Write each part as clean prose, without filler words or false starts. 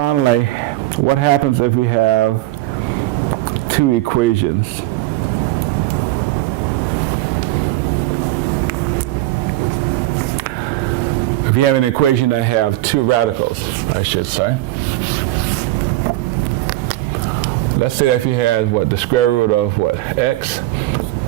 finally, what happens if we have two equations? If you have an equation that have two radicals, I should say. Let's say if you had the square root of x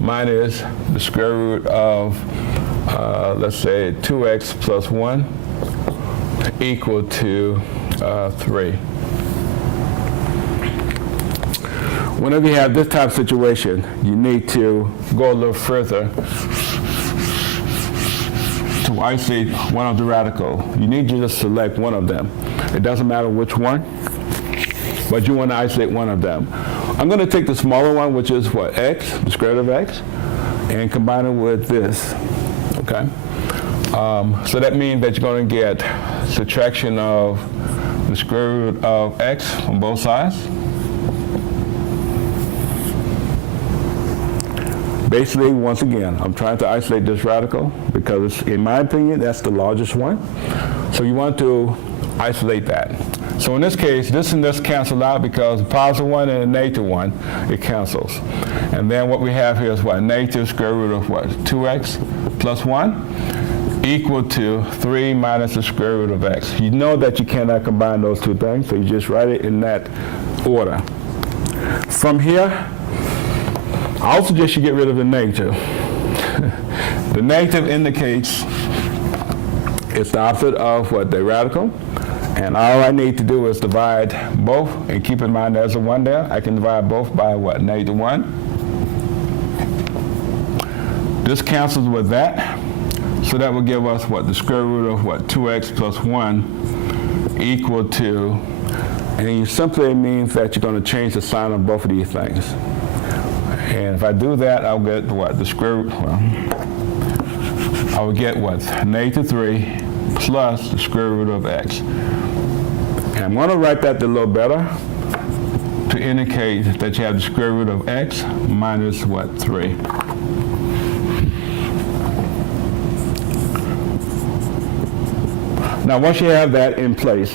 minus the square root of, let's say 2x plus 1 equal to 3. Whenever you have this type of situation, you need to go a little further to isolate one of the radicals. You need to just select one of them. It doesn't matter which one, but you want to isolate one of them. I'm going to take the smaller one, which is x, the square root of x, and combine it with this, okay? So that means that you're going to get subtraction of the square root of x on both sides. Basically, once again, I'm trying to isolate this radical because, in my opinion, that's the largest one. So you want to isolate that. So in this case, this and this cancel out because the positive one and the negative one, it cancels. And then what we have here is negative square root of 2x plus 1 equal to 3 minus the square root of x. You know that you cannot combine those two things, so you just write it in that order. From here, I also suggest you get rid of the negative. The negative indicates it's the opposite of the radical. And all I need to do is divide both, and keep in mind there's a 1 there. I can divide both by negative 1. This cancels with that. So that will give us the square root of 2x plus 1 equal to, and simply means that you're going to change the sign of both of these things. And if I do that, I'll get the square root, I will get negative 3 plus the square root of x. And I'm going to write that a little better to indicate that you have the square root of x minus 3. Now once you have that in place,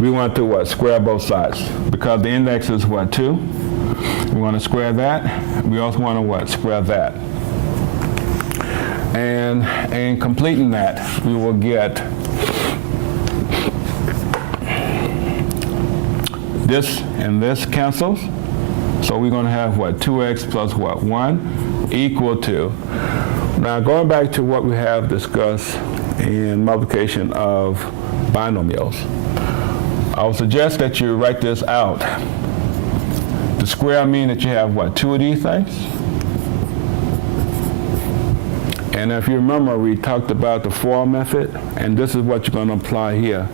we want to square both sides because the index is 2. We want to square that. We also want to square that. And in completing that, we will get this and this cancels. So we're going to have 2x plus 1 equal to. Now going back to what we have discussed in multiplication of binomials, I would suggest that you write this out. The square means that you have two of these things. And if you remember, we talked about the for method, and this is what you're going to apply here.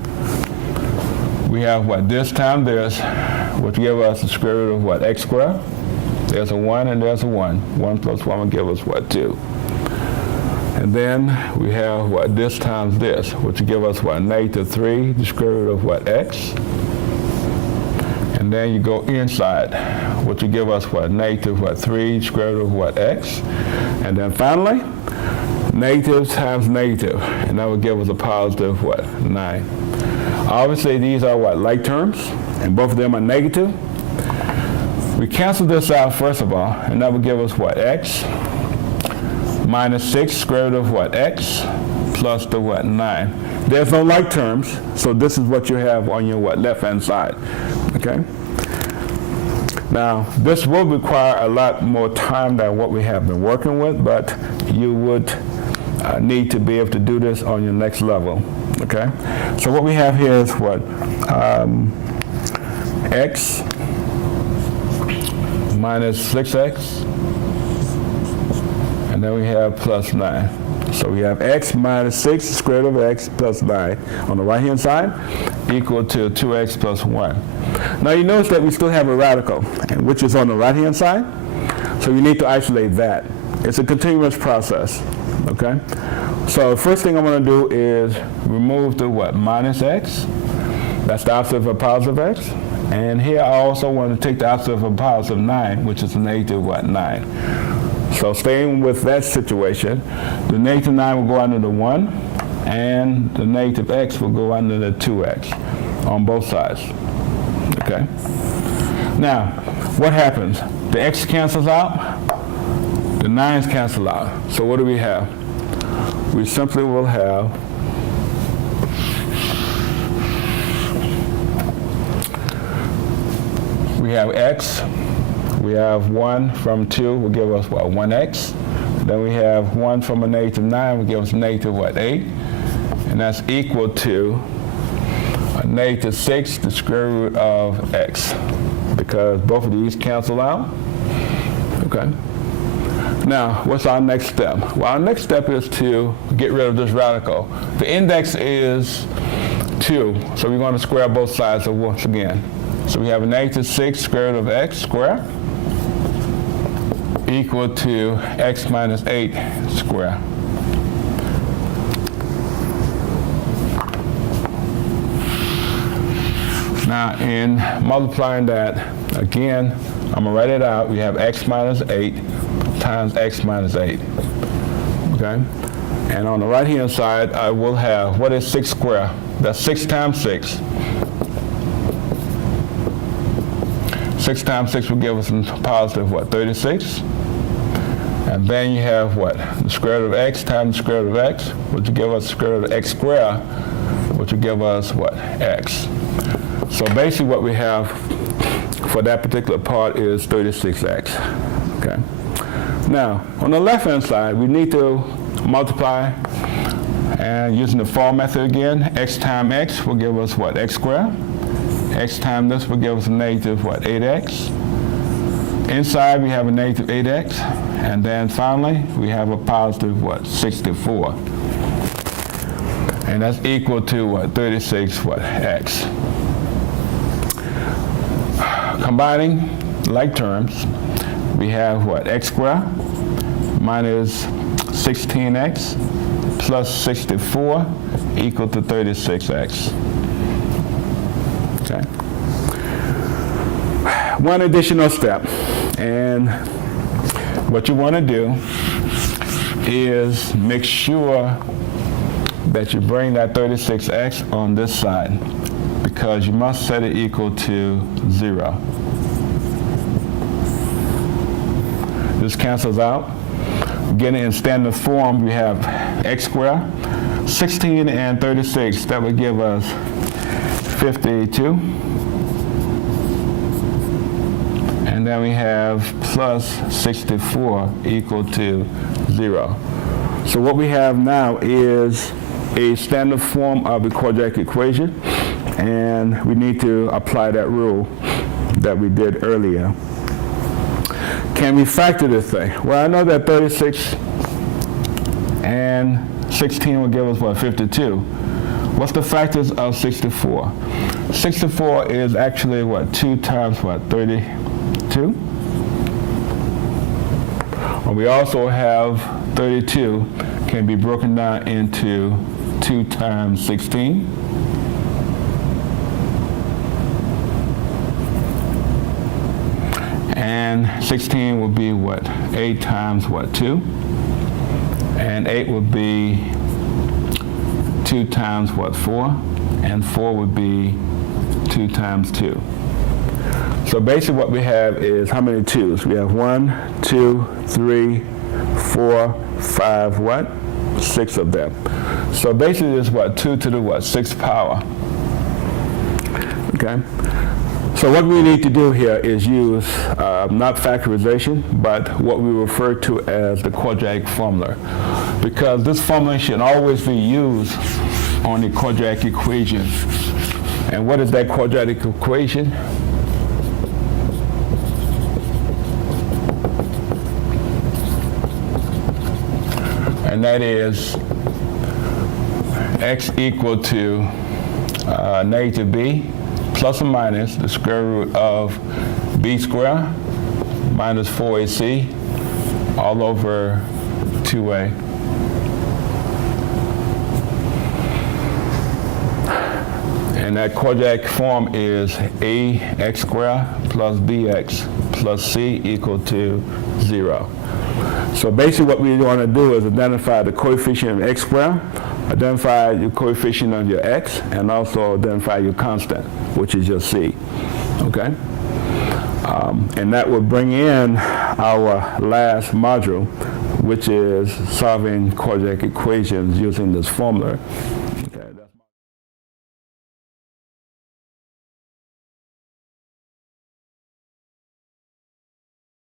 We have this times this, which give us the square root of x squared. There's a 1 and there's a 1. 1 plus 1 will give us 2. And then we have this times this, which will give us negative 3, the square root of x. And then you go inside, which will give us negative 3, square root of x. And then finally, negative times negative, and that will give us a positive 9. Obviously, these are like terms, and both of them are negative. We cancel this out first of all, and that will give us x minus 6 square root of x plus the 9. There's no like terms, so this is what you have on your left-hand side. Okay. Now, this will require a lot more time than what we have been working with, but you would need to be able to do this on your next level. Okay. So what we have here is x minus 6x, and then we have plus 9. So we have x minus 6 square root of x plus 9 on the right-hand side equal to 2x plus 1. Now you notice that we still have a radical, which is on the right-hand side. So you need to isolate that. It's a continuous process, okay? So the first thing I want to do is remove the minus x. That's the opposite of a positive x. And here I also want to take the opposite of a positive 9, which is a negative 9. So staying with that situation, the negative 9 will go under the 1, and the negative x will go under the 2x on both sides. Okay. Now, what happens? The x cancels out, the 9's cancel out. So what do we have? We simply will have x, we have 1 from 2 will give us what, 1x. Then we have 1 from a negative 9 will give us negative what, 8. And that's equal to a negative 6, the square root of x, because both of these cancel out. Okay. Now, what's our next step? Well, our next step is to get rid of this radical. The index is 2, so we're going to square both sides once again. So we have a negative 6 square root of x squared equal to x minus 8 squared. Now, in multiplying that, again, I'm going to write it out. We have x minus 8 times x minus 8. Okay? And on the right-hand side, I will have, what is 6 squared? That's 6 times 6. 6 times 6 will give us a positive, what, 36? And then you have what? The square root of x times the square root of x, which will give us the square root of x squared, which will give us what? X. So basically what we have for that particular part is 36x. Okay. Now, on the left-hand side, we need to multiply, and using the FOR method again, x times x will give us what? X squared. X times this will give us a negative what? 8x. Inside we have a negative 8x, and then finally we have a positive what? 64. And that's equal to what? 36 what? X. Combining like terms, we have what? X squared minus 16x plus 64 equal to 36x. Okay. One additional step, and what you want to do is make sure that you bring that 36x on this side, because you must set it equal to 0. This cancels out. Getting in standard form, we have x squared, 16 and 36, that would give us 52. And then we have plus 64 equal to 0. So what we have now is a standard form of the quadratic equation, and we need to apply that rule that we did earlier. Can we factor this thing? Well, I know that 36 and 16 will give us what, 52. What's the factors of 64? 64 is actually what, 2 times what, 32? And we also have 32 can be broken down into 2 times 16. And 16 will be what? 8 times what? 2. And 8 would be 2 times what? 4. And 4 would be 2 times 2. So basically what we have is how many 2's? We have 1, 2, 3, 4, 5, what? 6 of them. So basically it's what? 2 to the what? 6th power. Okay? So what we need to do here is use not factorization, but what we refer to as the quadratic formula, because this formula should always be used on the quadratic equation. And what is that quadratic equation? And that is x equal to negative b plus or minus the square root of b squared minus 4ac all over 2a. And that quadratic form is ax squared plus bx plus c equal to 0. So basically what we want to do is identify the coefficient of x squared identify your coefficient of your x, and also identify your constant, which is your c. Okay? And that will bring in our last module, which is solving quadratic equations using this formula.